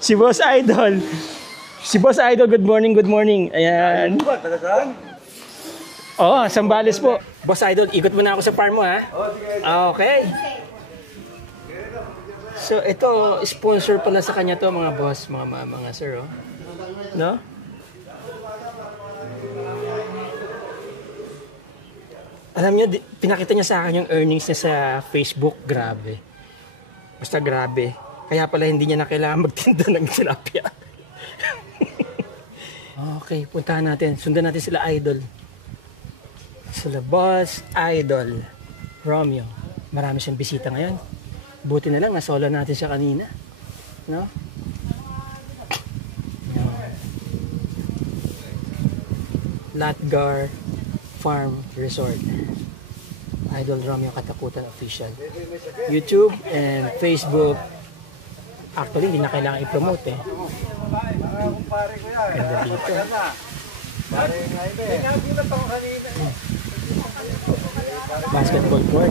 Si Boss Idol. Si Boss Idol, good morning, good morning. Ayan. Oo, Sambales po. Boss Idol, ikot mo na ako sa farm mo, ha? Okay. So, ito, sponsor pala sa kanya to, mga boss, mga sir, oh. No? Alam niyo, pinakita niya sa akin yung earnings niya sa Facebook. Grabe. Basta grabe. Kaya pala hindi niya na kailangan magtinda ng tilapia. Okay, puntahan natin. Sundan natin sila Idol. Sila Boss Idol Romeo. Marami siyang bisita ngayon. Buti na lang, nasolo natin siya kanina. No? Latgar Farm Resort. Idol Romeo Katakutan Official. YouTube and Facebook. Actually, hindi na kailangan i-promote eh. Ganda dito. Basketball court.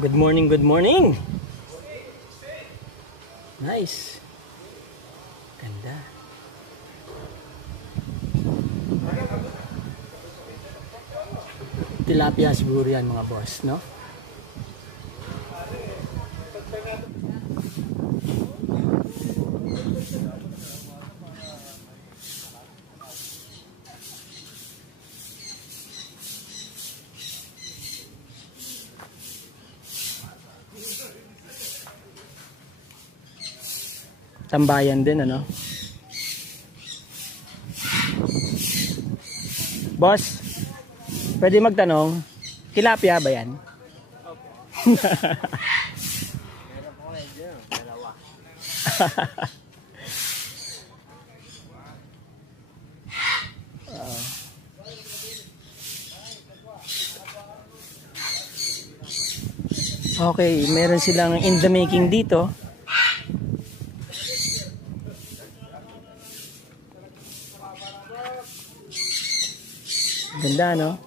Good morning, good morning. Nice. Ganda. Tilapia siguro yan mga boss, no? Tambayan din, ano? Boss, pwede magtanong, tilapia ba yan? Okay, meron silang in the making dito. Ganda, no?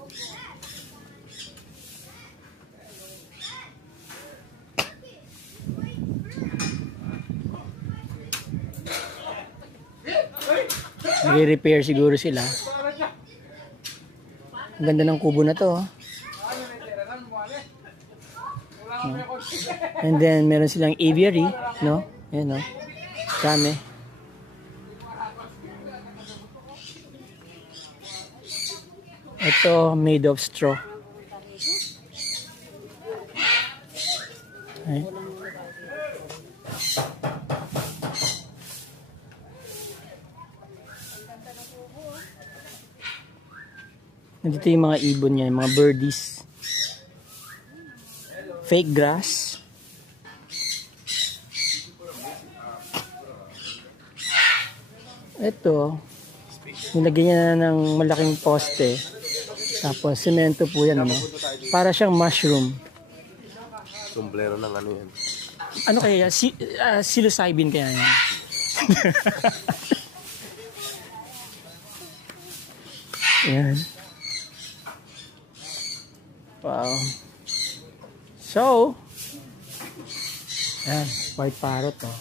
Nag-repair siguro sila. Ang ganda ng kubo na to, oh. And then meron silang aviary, no? Ayan, no? Kame. Ito made of straw. Okay. Nandito yung mga ibon niya, yung mga birdies. Fake grass. Ito, nilagyan niya na ng malaking poste. Tapos semento po yan, ano? Para siyang mushroom. Sombrero ng ano yan. Ano kaya yan? Psilocybin kaya yan? Yan. Wow. So, yan, white parrot, oh.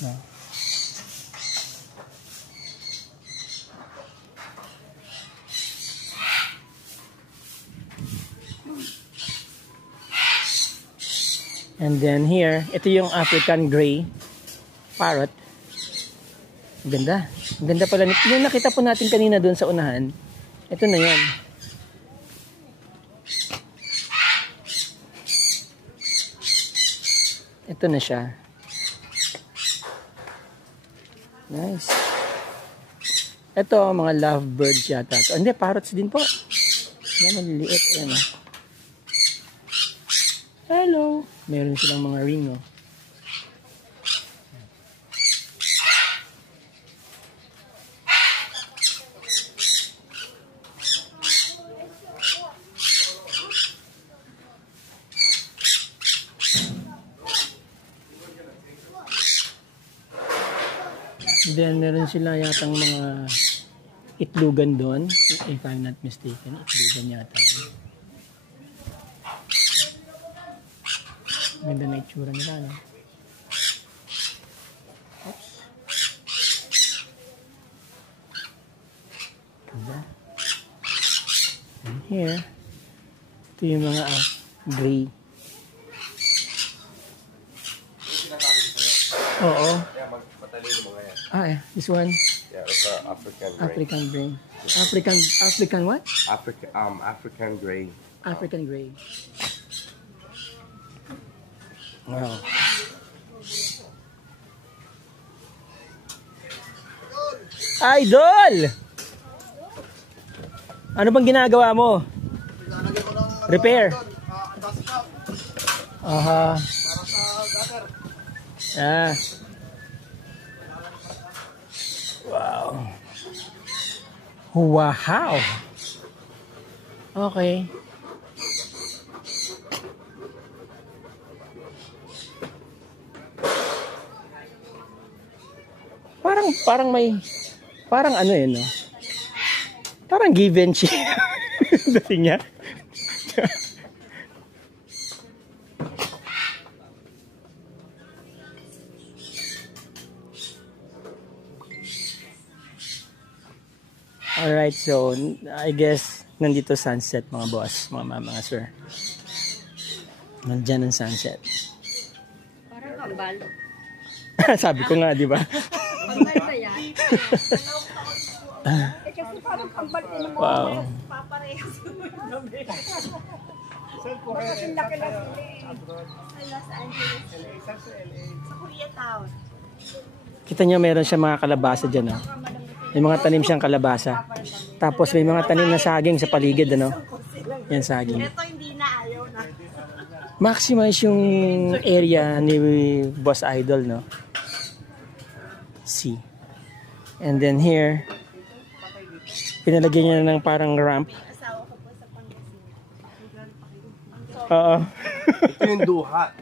No. And then here, ito yung African Gray Parrot. Ganda. Ganda pala. Yung nakita po natin kanina doon sa unahan, ito na yun. Ito na siya. Nice. Ito, mga lovebirds yata. Hindi, parrots din po. Yan, maliliit. Ayan, oh. Hello. Meron silang mga ring, oh. Then meron sila yatang mga itlugan doon. If I'm not mistaken, itlugan yata. Ganda na itsura nila, no? Oops. Ganda. And here, ito yung mga gray. Oo. Yeah, this one. Yeah, it's African gray. African gray. African what? African gray. African gray. Wow. Idol! Ano bang ginagawa mo? Repair. Aha. Ah. Wow. Wow. Okay. Parang ano yun, no? Parang Givenchy. Dating niya. Alright, so I guess nandito sunset mga boss, mga sir. Nandiyan ang sunset. Parang kambal. Sabi ko nga, di ba? Kambal ba yan? Kasi parang kambal din naman. Wow. Paparehas mo yung gabi. Bakit laki lang sila sa Los Angeles. Sa Koreatown. Kita niyo meron siya mga kalabasa dyan, no? May mga tanim siyang kalabasa. Tapos may mga tanim na saging sa paligid, ano? Yan saging. Ito hindi na, ayaw na. Maximize yung area ni Boss Idol, no? See. And then here, pinalagyan niya ng parang ramp. Asawa ko po sa Pangasinan. Oo. Ito yung duhat.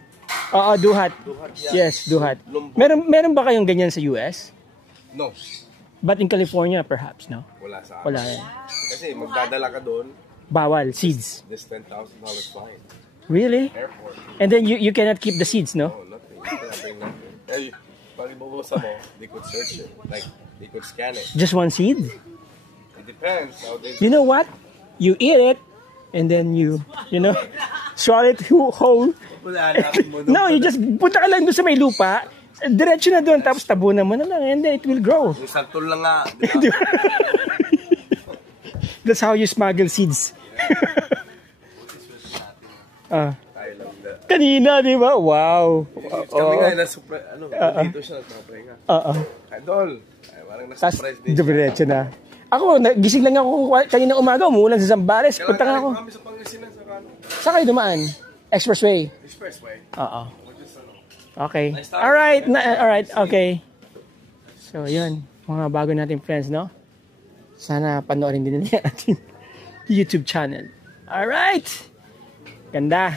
Oo, duhat. Duhat yan. Yes, duhat. Meron ba kayong ganyan sa US? No. But in California, perhaps, no? Wala sa akin. Wala yan. Kasi magdadala ka doon, Bawal, seeds. this $10,000 fine. Really? Airport. And then you cannot keep the seeds, no? No, nothing. Nothing. Eh, pag ibubusa mo, they could search it. Like, they could scan it. Just one seed? It depends how they... You know what? You eat it, and then you know, swallow it whole. Wala, hanapin mo doon. No, you just punta ka lang doon sa may lupa, diretso na doon, tapos tabunan mo na lang, and then it will grow. Yung santol lang nga. That's how you smuggle seeds. Tayo lang na. Kanina, di ba? Wow. Kami nga, dito siya nagpapahinga. Idol. Ay, parang Tapos, nasa-surprise din siya. diretso na. Ako, gising lang ako kanina umaga, umuulan sa Zambales. Punta nga ako. Kami sa Pangasinan sa kano. Saan kayo dumaan? Expressway. Expressway. Oo. Okay. Alright. Alright. Okay. So, yun. Mga bago nating friends, no? Sana panoorin din nila ating YouTube channel. Alright. Ganda.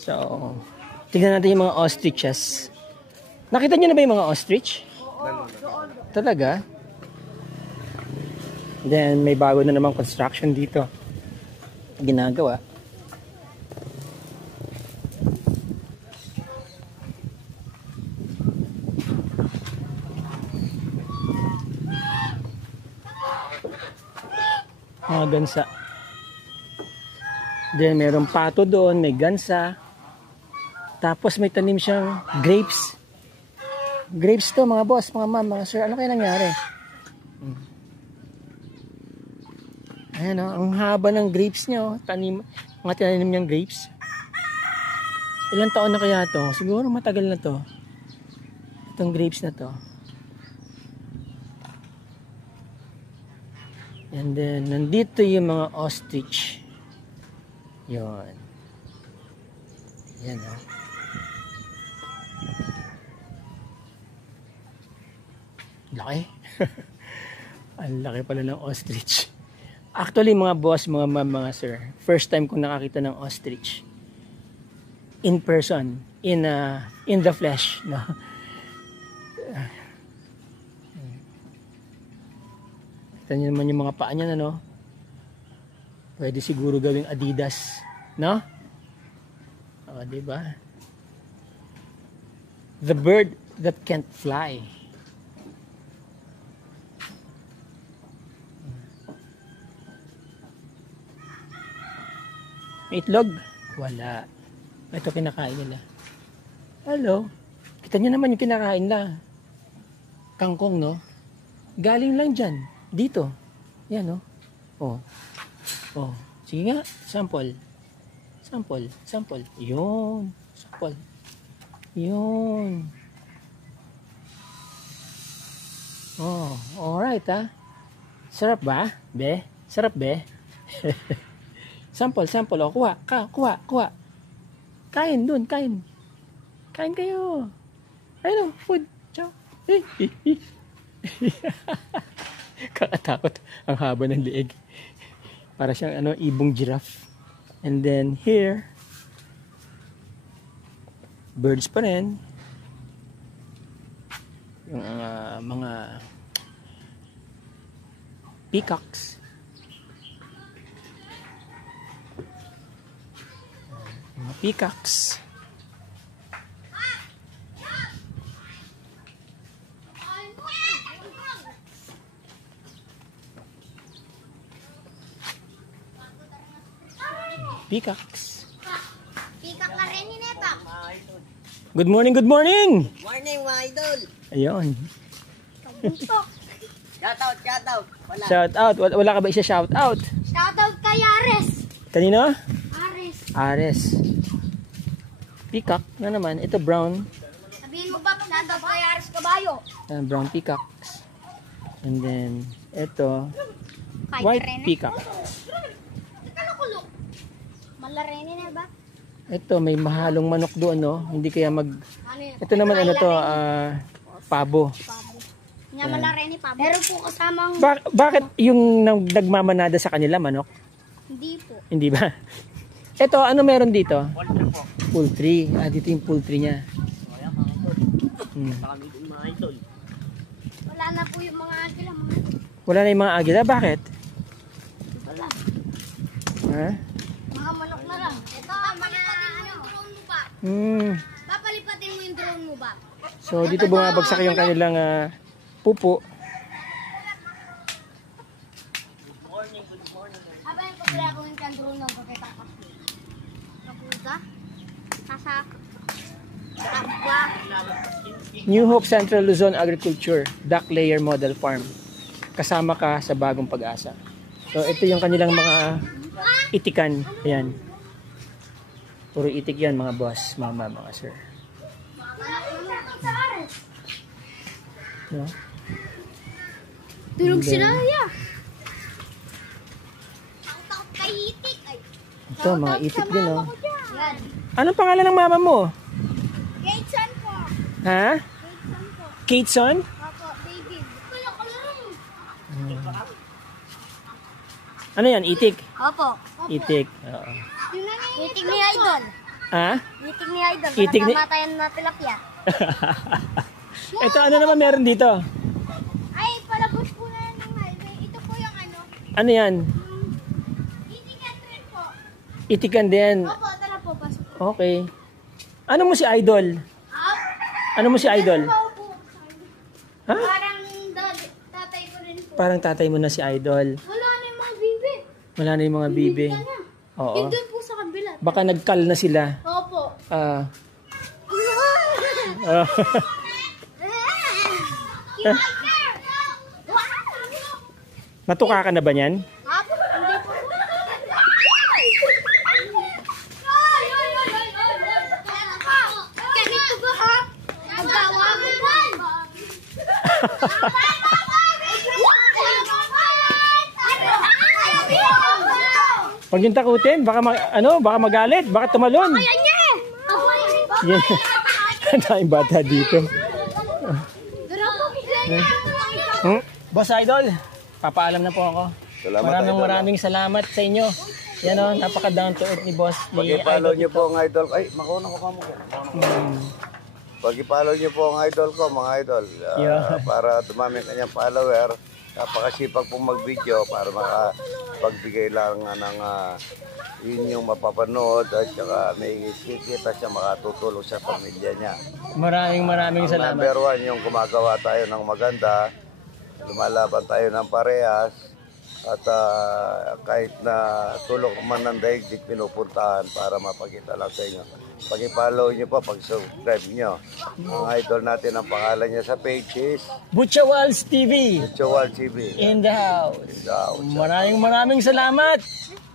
So, tignan natin yung mga ostriches. Nakita niyo na ba yung mga ostrich? Talaga? Then, may bago na namang construction dito. Ginagawa. Mga gansa. Then, mayroong pato doon, may gansa. Tapos, may tanim siyang grapes. Grapes to, mga boss, mga ma'am, mga sir. Ano kaya nangyari? Ayan o, ang haba ng grapes niya o. Mga tinanim niyang grapes. Ilang taon na kaya to? Siguro matagal na to. Itong grapes na to. And then, nandito yung mga ostrich. Yun. Yan o. Laki. Ang laki pala ng ostrich. Actually, mga boss, mga ma'am, mga sir, first time kong nakakita ng ostrich. in person, in the flesh, no? Kita niyo naman yung mga paa niya, no? Pwede siguro gawing Adidas, no? O, diba? The bird that can't fly. May itlog? Wala. Ito kinakain nila. Hello. Kita niyo naman yung kinakain nila. Kangkong, no? Galing lang dyan. Dito. Yan, no? Oh. Oh. Sige nga. Sample. Sample. Sample. Yun. Sample. Yun. Oh. Alright, ha? Sarap ba? Be? Sarap, be? Sample, sample. O, kuha. Kuha. Kain dun, kain. Kain kayo. Ayun, food. Ciao. Kakatakot. Ang haba ng liig. Para siyang ibong giraffe. And then here, birds pa rin. Yung mga peacocks. Mga peacocks. Peacocks. Peacock na rin yun ito. Good morning, good morning! Morning, mga idol. Ayun. Shoutout. Wala. Shout out. Wala ka ba isa shout out? Shoutout kay Ares. Kanino? Ares. Ares. Peacock na naman. Ito brown. Sabihin mo ba, shoutout kay Ares Kabayo. Brown peacocks. And then, ito, Kay white Rene. peacock. Kalukulok. Malarini na ba? Ito, may mahalong manok doon, no? Hindi kaya mag... Ano yun? Ito naman, pabo. Nga malarini pa. Meron po kasamang... Bakit yung nagmamanada sa kanila, manok? Hindi po. Hindi ba? Ito, ano meron dito? Poultry. Dito yung poultry niya. Wala na po yung mga agila. Wala na yung mga agila. Bakit? Wala. Ha? Mga manok na lang. Ito, mga ano. Drone mo ba? Papalipatin mo yung drone mo ba? So, dito bumabagsak yung kanilang pupo. Aba yung paglalagawin kang drone ng pagkitakas. Kaputa. Kasak. Takwa. New Hope Central Luzon Agriculture Duck Layer Model Farm. Kasama ka sa bagong pag-asa. So, ito yung kanilang mga itikan. Ayan. Puro itik yan, mga boss, mama, mga sir. No? Tulog And then, sila ya. Ang takot kay itik. Ay. Ito, mga itik din, oh. Yan. Anong pangalan ng mama mo? Kate Son po. Ha? Kate Son po. Kate Son? Opo, David. Ano yan? Itik? Opo. Itik. Oo. Itik ni Idol. Ha? Itik ni Idol. Itik ni- Nakamatayan na tilapia. Ito, ano naman meron dito? Ay, palabos po na yan ng highway. Ito po yung ano. Ano yan? Itikan rin po. Itikan din. Opo, tara po. Pasok. Okay. Ano mo si Idol? Up. Ano mo si Idol? Opo. Ha? Parang tatay ko rin po. Parang tatay mo na si Idol. Wala na yung mga bibi. Wala na yung mga bibi. Ka na. Oo. Yung doon po sa kabila. Baka nagkal na sila. Opo. Ah. Natuka ka na ba niyan? Opo, hindi po. Ganito ba ha? Magawa mo ba? Huwag yung takutin, baka baka magalit, baka tumalon. Yan. Ang daming bata dito. Boss Idol, papaalam na po ako. Salamat, Idol. Maraming salamat sa inyo. Yan o, napaka down to earth ni boss. Ni Pag-follow Idol niyo Tito. po ang idol ko. Ay, makuha ko mo. Pag-follow niyo po ang idol ko, mga idol. Yeah. Para dumami kanyang follower. Napakasipag pong mag-video para makapagbigay lang ng yun yung mapapanood at saka may kikita siya makatutulong sa pamilya niya. Maraming Ang salamat. number one yung gumagawa tayo ng maganda, lumalaban tayo ng parehas, at kahit na tulong man ng daigdig pinupuntahan para mapakita lang sa inyo. Pag-follow nyo pa, pag-subscribe nyo. Ang idol natin, ang pangalan niya sa page is Butchawals TV Chowal TV. in the house. Maraming salamat.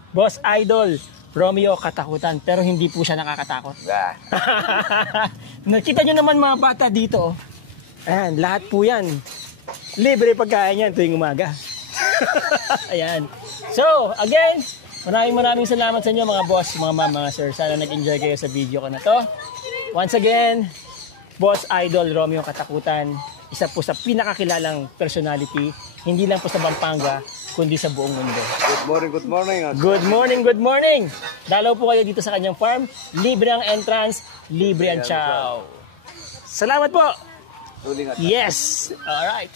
Boss Idol Romeo Katakutan, pero hindi po siya nakakatakot. Ah. Nakita nyo naman mga bata dito. Ayan, lahat po yan. Libre pagkain yan tuwing umaga. Ayan. So, again, maraming salamat sa inyo mga boss, mga ma'am, mga sir. Sana nag-enjoy kayo sa video ko na to. Once again, Boss Idol Romeo Katakutan, isa po sa pinakakilalang personality, hindi lang po sa Pampanga, kundi sa buong mundo. Good morning. Good morning. Dalaw po kayo dito sa kanyang farm. Libre ang entrance, libre ang chow. Salamat po. Tulingan. Yes. All right.